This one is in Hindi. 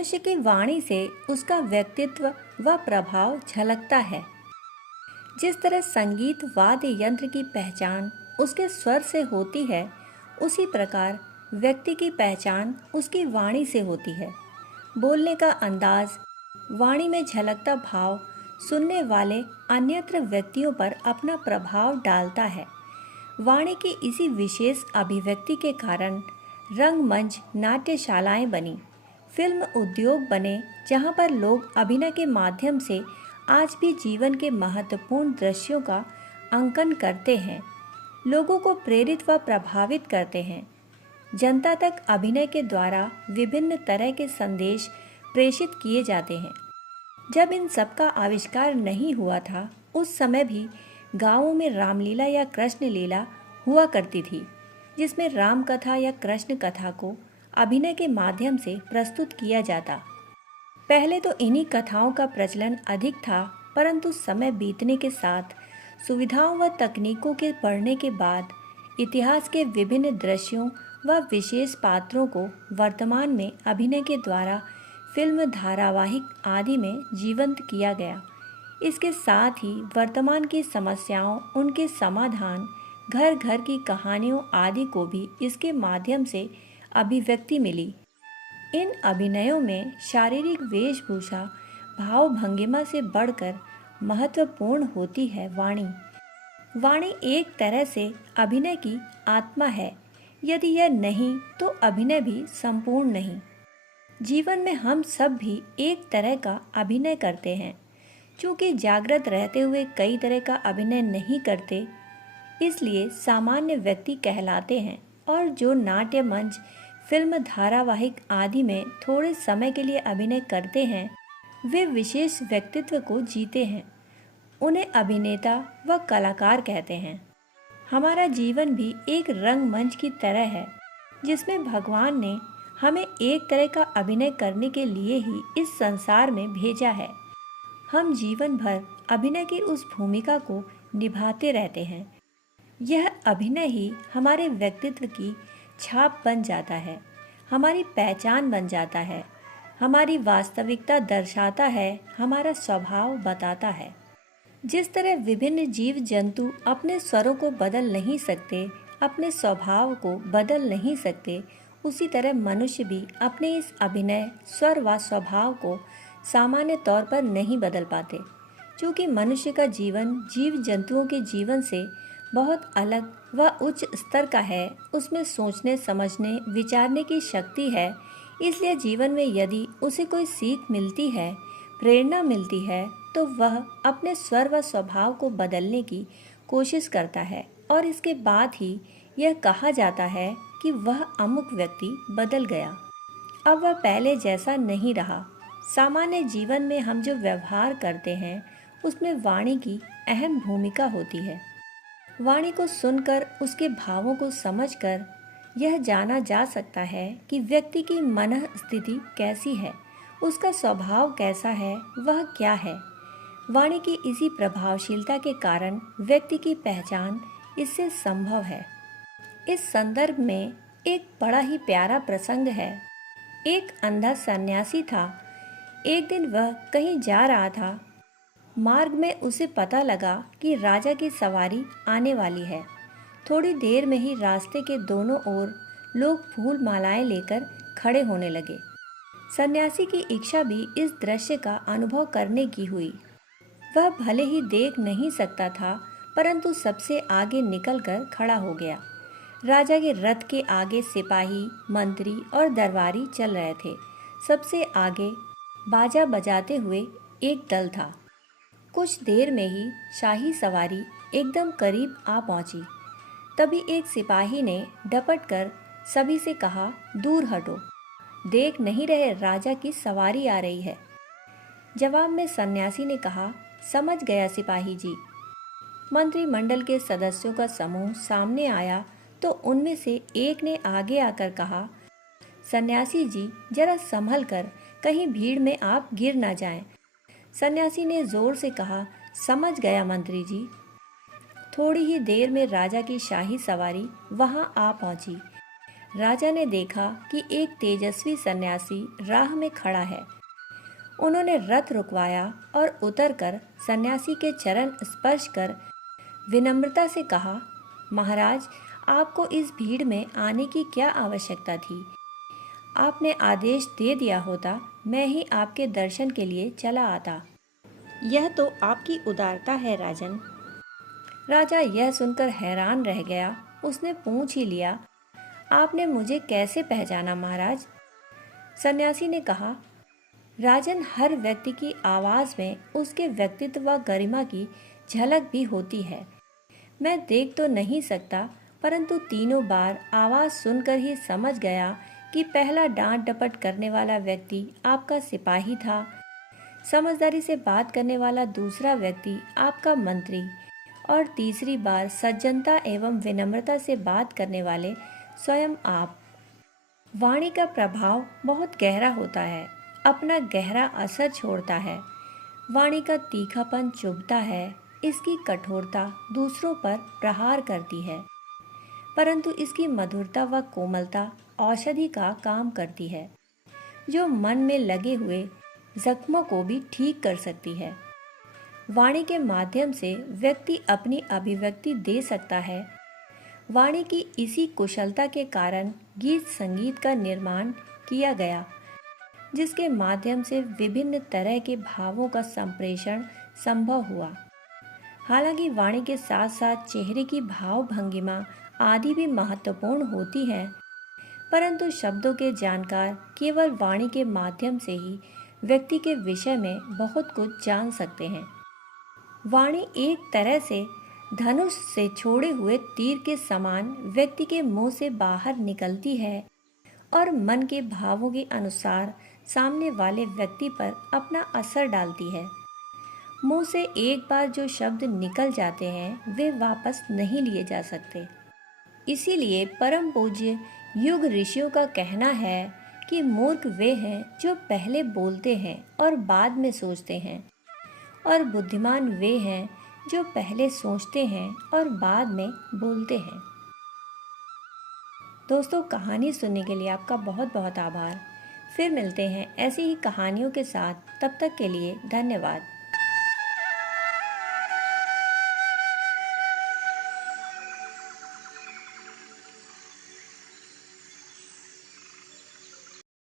मनुष्य की वाणी से उसका व्यक्तित्व व प्रभाव झलकता है। जिस तरह संगीत वाद्य यंत्र की पहचान उसके स्वर से होती है, उसी प्रकार व्यक्ति की पहचान उसकी वाणी से होती है। बोलने का अंदाज, वाणी में झलकता भाव सुनने वाले अन्यत्र व्यक्तियों पर अपना प्रभाव डालता है। वाणी की इसी विशेष अभिव्यक्ति के कारण रंगमंच, नाट्यशालाएं बनी, फिल्म उद्योग बने, जहां पर लोग अभिनय के माध्यम से आज भी जीवन के महत्वपूर्ण दृश्यों का अंकन करते हैं, लोगों को प्रेरित व प्रभावित करते हैं। जनता तक अभिनय के द्वारा विभिन्न तरह के संदेश प्रेषित किए जाते हैं। जब इन सब का आविष्कार नहीं हुआ था, उस समय भी गांवों में रामलीला या कृष्ण लीला हुआ करती थी, जिसमें राम कथा या कृष्ण कथा को अभिनय के माध्यम से प्रस्तुत किया जाता। पहले तो इन्हीं कथाओं का प्रचलन अधिक था, परंतु समय बीतने के साथ सुविधाओं व तकनीकों के बढ़ने के बाद इतिहास के विभिन्न दृश्यों व विशेष पात्रों को वर्तमान में अभिनय के द्वारा फिल्म, धारावाहिक आदि में जीवंत किया गया। इसके साथ ही वर्तमान की समस्याओं, उनके समाधान, घर घर की कहानियों आदि को भी इसके माध्यम से अभिव्यक्ति मिली। इन अभिनयों में शारीरिक वेशभूषा, भाव भंगिमा से बढ़कर महत्वपूर्ण होती है वाणी। वाणी एक तरह से अभिनय की आत्मा है। यदि यह नहीं तो अभिनय भी संपूर्ण नहीं। जीवन में हम सब भी एक तरह का अभिनय करते हैं। चूँकि जागृत रहते हुए कई तरह का अभिनय नहीं करते, इसलिए सामान्य व्यक्ति कहलाते हैं। और जो नाट्य मंच, फिल्म, धारावाहिक आदि में थोड़े समय के लिए अभिनय करते हैं, वे विशेष व्यक्तित्व को जीते हैं। उन्हें अभिनेता व कलाकार कहते हैं। हमारा जीवन भी एक रंगमंच की तरह है, जिसमें भगवान ने हमें एक तरह का अभिनय करने के लिए ही इस संसार में भेजा है। हम जीवन भर अभिनय की उस भूमिका को निभाते रहते हैं। यह अभिनय ही हमारे व्यक्तित्व की छाप बन जाता है, हमारी पहचान बन जाता है, हमारी वास्तविकता दर्शाता है, हमारा स्वभाव बताता है। जिस तरह विभिन्न जीव जंतु अपने स्वरों को बदल नहीं सकते, अपने स्वभाव को बदल नहीं सकते, उसी तरह मनुष्य भी अपने इस अभिनय, स्वर व स्वभाव को सामान्य तौर पर नहीं बदल पाते। क्योंकि मनुष्य का जीवन जीव जंतुओं के जीवन से बहुत अलग व उच्च स्तर का है। उसमें सोचने, समझने, विचारने की शक्ति है। इसलिए जीवन में यदि उसे कोई सीख मिलती है, प्रेरणा मिलती है, तो वह अपने स्वर व स्वभाव को बदलने की कोशिश करता है और इसके बाद ही यह कहा जाता है कि वह अमुक व्यक्ति बदल गया, अब वह पहले जैसा नहीं रहा। सामान्य जीवन में हम जो व्यवहार करते हैं, उसमें वाणी की अहम भूमिका होती है। वाणी को सुनकर, उसके भावों को समझकर यह जाना जा सकता है कि व्यक्ति की मन स्थिति कैसी है, उसका स्वभाव कैसा है, वह क्या है। वाणी की इसी प्रभावशीलता के कारण व्यक्ति की पहचान इससे संभव है। इस संदर्भ में एक बड़ा ही प्यारा प्रसंग है। एक अंधा सन्यासी था। एक दिन वह कहीं जा रहा था। मार्ग में उसे पता लगा कि राजा की सवारी आने वाली है। थोड़ी देर में ही रास्ते के दोनों ओर लोग फूल मालाएं लेकर खड़े होने लगे। सन्यासी की इच्छा भी इस दृश्य का अनुभव करने की हुई। वह भले ही देख नहीं सकता था, परंतु सबसे आगे निकलकर खड़ा हो गया। राजा के रथ के आगे सिपाही, मंत्री और दरबारी चल रहे थे। सबसे आगे बाजा बजाते हुए एक दल था। कुछ देर में ही शाही सवारी एकदम करीब आ पहुंची। तभी एक सिपाही ने डपट कर सभी से कहा, दूर हटो, देख नहीं रहे राजा की सवारी आ रही है। जवाब में सन्यासी ने कहा, समझ गया सिपाही जी। मंत्रिमंडल के सदस्यों का समूह सामने आया तो उनमें से एक ने आगे आकर कहा, सन्यासी जी जरा संभल कर, कहीं भीड़ में आप गिर ना जाएं। सन्यासी ने जोर से कहा, समझ गया मंत्री जी। थोड़ी ही देर में राजा की शाही सवारी वहां आ पहुंची। राजा ने देखा कि एक तेजस्वी सन्यासी राह में खड़ा है। उन्होंने रथ रुकवाया और उतरकर सन्यासी के चरण स्पर्श कर विनम्रता से कहा, महाराज, आपको इस भीड़ में आने की क्या आवश्यकता थी? आपने आदेश दे दिया होता, मैं ही आपके दर्शन के लिए चला आता। यह तो आपकी उदारता है राजन। राजा यह सुनकर हैरान रह गया। उसने पूछ ही लिया, आपने मुझे कैसे पहचाना महाराज? सन्यासी ने कहा, राजन, हर व्यक्ति की आवाज़ में उसके व्यक्तित्व व गरिमा की झलक भी होती है। मैं देख तो नहीं सकता, परंतु तीनों बार आवाज़ सुनकर ही समझ गया कि पहला डांट डपट करने वाला व्यक्ति आपका सिपाही था, समझदारी से बात करने वाला दूसरा व्यक्ति आपका मंत्री और तीसरी बार सज्जनता एवं विनम्रता से बात करने वाले स्वयं आप। वाणी का प्रभाव बहुत गहरा होता है, अपना गहरा असर छोड़ता है। वाणी का तीखापन चुभता है, इसकी कठोरता दूसरों पर प्रहार करती है, परंतु इसकी मधुरता व कोमलता औषधि का काम करती है, जो मन में लगे हुए जख्मों को भी ठीक कर सकती है। वाणी के माध्यम से व्यक्ति अपनी अभिव्यक्ति दे सकता है। वाणी की इसी कुशलता के कारण गीत संगीत का निर्माण किया गया, जिसके माध्यम से विभिन्न तरह के भावों का संप्रेषण संभव हुआ। हालांकि वाणी के साथ साथ चेहरे की भाव भंगिमा आदि भी महत्वपूर्ण होती हैं, परंतु शब्दों के जानकार केवल वाणी के माध्यम से ही व्यक्ति के विषय में बहुत कुछ जान सकते हैं। वाणी एक तरह से धनुष से छोड़े हुए तीर के समान व्यक्ति के मुंह से बाहर निकलती है और मन के भावों के अनुसार सामने वाले व्यक्ति पर अपना असर डालती है। मुंह से एक बार जो शब्द निकल जाते हैं वे वापस नहीं लिए जा सकते। इसीलिए परम पूज्य युग ऋषियों का कहना है कि मूर्ख वे हैं जो पहले बोलते हैं और बाद में सोचते हैं, और बुद्धिमान वे हैं जो पहले सोचते हैं और बाद में बोलते हैं। दोस्तों, कहानी सुनने के लिए आपका बहुत बहुत आभार। फिर मिलते हैं ऐसी ही कहानियों के साथ। तब तक के लिए धन्यवाद।